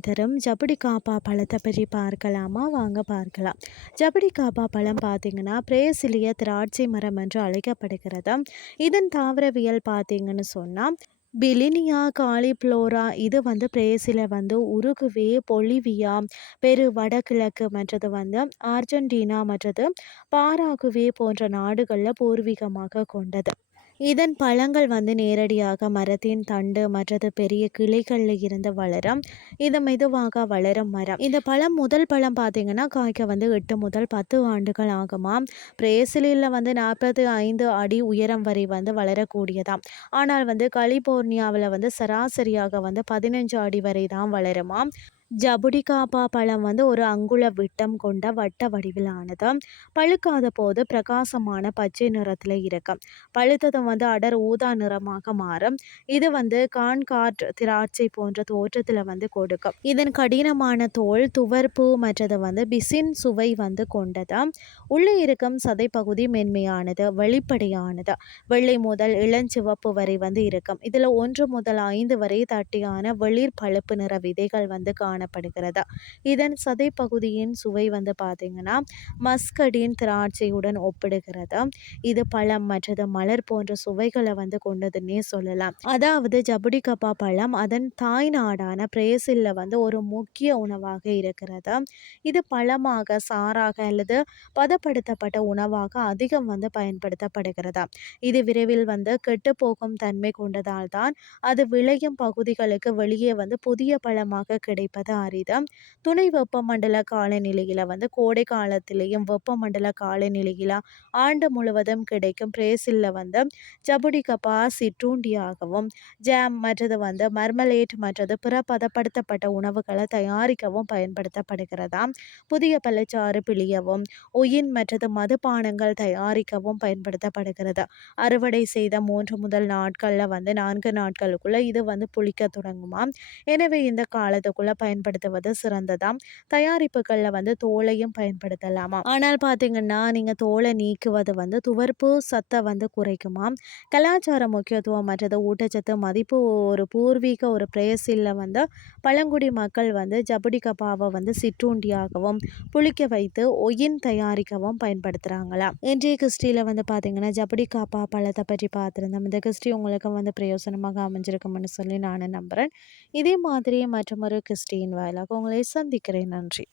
தரும் ஜபடி காப்பா பழத்தை பற்றி பார்க்கலாமா? வாங்க பார்க்கலாம். ஜபடி காப்பா பழம் பார்த்தீங்கன்னா பிரேசிலிய திராட்சை மரம் என்று அழைக்கப்படுகிறது. இதன் தாவரவியல் பார்த்தீங்கன்னு சொன்னால் பிலினியா காலிப்ளோரா இது வந்து பிரேசில வந்து உருகுவே பொலிவியா பெரு வடகிழக்கு மற்றது வந்து அர்ஜென்டினா மற்றது பாராகுவே போன்ற நாடுகளில் பூர்வீகமாக கொண்டது. இதன் பழங்கள் வந்து நேரடியாக மரத்தின் தண்டு மற்றது பெரிய கிளைகளில் இருந்து வளரும். இது மெதுவாக வளரும் மரம். இந்த பழம் முதல் பழம் பார்த்தீங்கன்னா காய்க்க வந்து எட்டு முதல் பத்து ஆண்டுகள் ஆகுமாம் பிரேசிலில் வந்து நாற்பத்தி ஐந்து அடி உயரம் வரை வந்து வளரக்கூடியதாம். ஆனால் வந்து கலிபோர்னியாவில் வந்து சராசரியாக வந்து பதினஞ்சு அடி வரை தான் வளருமாம். ஜபுடிகாபா பழம் வந்து ஒரு அங்குல விட்டம் கொண்ட வட்ட வடிவிலானது. பழுக்காத போது பிரகாசமான பச்சை நிறத்தில் இருக்கும் பழுத்ததும் வந்து அடர் ஊதா நிறமாக மாறும். இது வந்து கான்கார்ட் திராட்சை போன்ற தோற்றத்தில் வந்து கொடுக்கும். இதன் கடினமான தோல் துவர்ப்பு மற்றது வந்து பிசின் சுவை வந்து கொண்டது. உள்ளே இருக்கும் சதை பகுதி மென்மையானது வெளிப்படையானது. வெள்ளை முதல் இளஞ்சிவப்பு வரை வந்து இருக்கும். இதில் ஒன்று முதல் ஐந்து வரை தட்டியான வெளிர் பழுப்பு நிற விதைகள் வந்து காண காணப்படுகிறதா? இதன் சதை பகுதியின் சுவை வந்து பார்த்திங்கன்னா மஸ்கடின் திராட்சையுடன் ஒப்பிடுகிறது? இது பழம் மற்றது மலர் போன்ற சுவைகளை வந்து கொண்டதுன்னே சொல்லலாம். அதாவது ஜபுடி கப்பா பழம் அதன் தாய் நாடான பிரேசிலில் வந்து ஒரு முக்கிய உணவாக இருக்கிறது? இது பழமாக சாராக அல்லது பதப்படுத்தப்பட்ட உணவாக அதிகம் வந்து பயன்படுத்தப்படுகிறது? இது விரைவில் வந்து கெட்டு போகும் தன்மை கொண்டதால் தான் அது விளையும் பகுதிகளுக்கு வெளியே வந்து புதிய பழமாக கிடைப்பது? அது அரிதம் துணை வெப்பமண்டல காலநிலையில் வந்து கோடை காலத்திலேயும் வெப்பமண்டல காலநிலையில் ஆண்டு முழுவதும் கிடைக்கும் பிரேசிலில் வந்து ஜபுடிகப்பா சிற்றுண்டியாகவும் ஜாம் மற்றது வந்து மர்மலேட் மற்றது பிற பதப்படுத்தப்பட்ட உணவுகளை தயாரிக்கவும் பயன்படுத்தப்படுகிறதாம் புதிய பழச்சாறு பிழியவும் ஒயின் மற்றது மதுபானங்கள் தயாரிக்கவும் பயன்படுத்தப்படுகிறது. அறுவடை செய்த மூன்று முதல் நாட்களில் வந்து நான்கு நாட்களுக்குள்ளே இது வந்து புளிக்க தொடங்குமாம் எனவே இந்த காலத்துக்குள்ள பயன் பயன்படுத்துவது சிறந்ததாம். தயாரிப்புகளில் வந்து தோலையும் பயன்படுத்தலாமா ஆனால் பார்த்தீங்கன்னா நீங்கள் தோலை நீக்குவது வந்து துவர்ப்பு சத்தை வந்து குறைக்குமாம். கலாச்சார முக்கியத்துவம் மற்றது ஊட்டச்சத்து மதிப்பு ஒரு பூர்வீக ஒரு பிரேசிலில் வந்து பழங்குடி மக்கள் வந்து ஜபடி கப்பாவை வந்து சிற்றுண்டியாகவும் புளிக்க வைத்து ஒயின் தயாரிக்கவும் பயன்படுத்துகிறாங்களா இன்றைய கிறிஸ்டியில் வந்து பார்த்தீங்கன்னா ஜபடி காப்பா பழத்தை பற்றி பார்த்துருந்தோம் இந்த கிறிஸ்டி உங்களுக்கு வந்து பிரயோசனமாக அமைஞ்சிருக்கும்னு சொல்லி நான் நம்புகிறேன் இதே மாதிரி மற்றொரு கிறிஸ்டின் வாயிலாக உங்களை சந்திக்கிறேன். நன்றி.